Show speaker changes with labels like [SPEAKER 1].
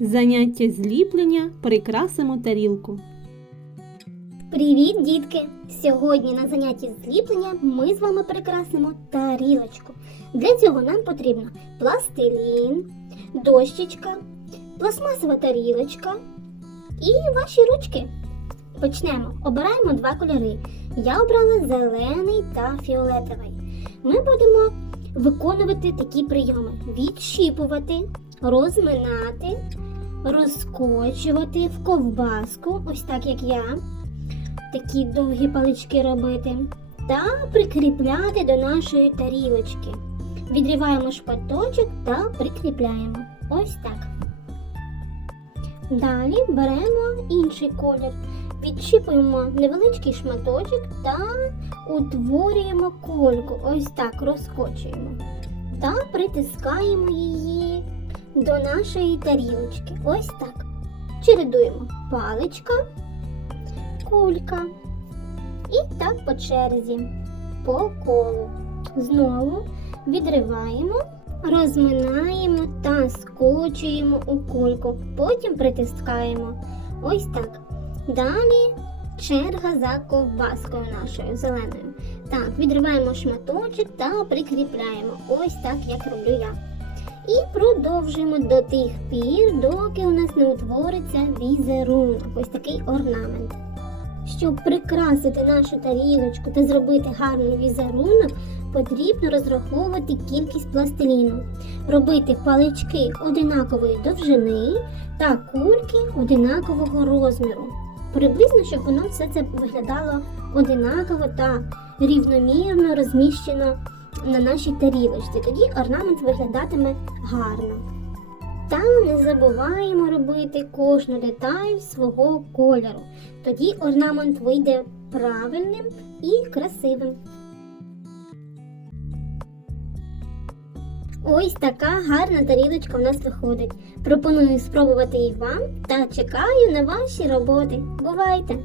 [SPEAKER 1] Заняття зліплення прикрасимо тарілку.
[SPEAKER 2] Привіт, дітки! Сьогодні на занятті зліплення ми з вами прикрасимо тарілочку. Для цього нам потрібно пластилін, дощечка, пластмасова тарілочка і ваші ручки. Почнемо. Обираємо два кольори. Я обрала зелений та фіолетовий. Ми будемо виконувати такі прийоми: відщіпувати, розминати, розкочувати в ковбаску, ось так як я такі довгі палички робити та прикріпляти до нашої тарілочки. Відріваємо шпаточок та прикріпляємо. Ось так. Далі беремо інший колір, відчіпуємо невеличкий шматочок та утворюємо кольку. Ось так розкочуємо. Та притискаємо її до нашої тарілочки. Ось так. Чередуємо паличка кулька. І так по черзі, по колу. Знову відриваємо, розминаємо та скочуємо у кульку. Потім притискаємо. Ось так. Далі черга за ковбаскою нашою зеленою. Так, відриваємо шматочок та прикріпляємо. Ось так, як роблю я. І продовжуємо до тих пір, доки у нас не утвориться візерунок. Ось такий орнамент. Щоб прикрасити нашу тарілочку та зробити гарний візерунок, потрібно розраховувати кількість пластиліну, робити палички одинакової довжини та кульки одинакового розміру. Приблизно, щоб воно все це виглядало одинаково та рівномірно розміщено на нашій тарілочці. Тоді орнамент виглядатиме гарно. Та не забуваємо робити кожну деталь свого кольору. Тоді орнамент вийде правильним і красивим. Ось така гарна тарілочка в нас виходить. Пропоную спробувати і вам та чекаю на ваші роботи. Бувайте!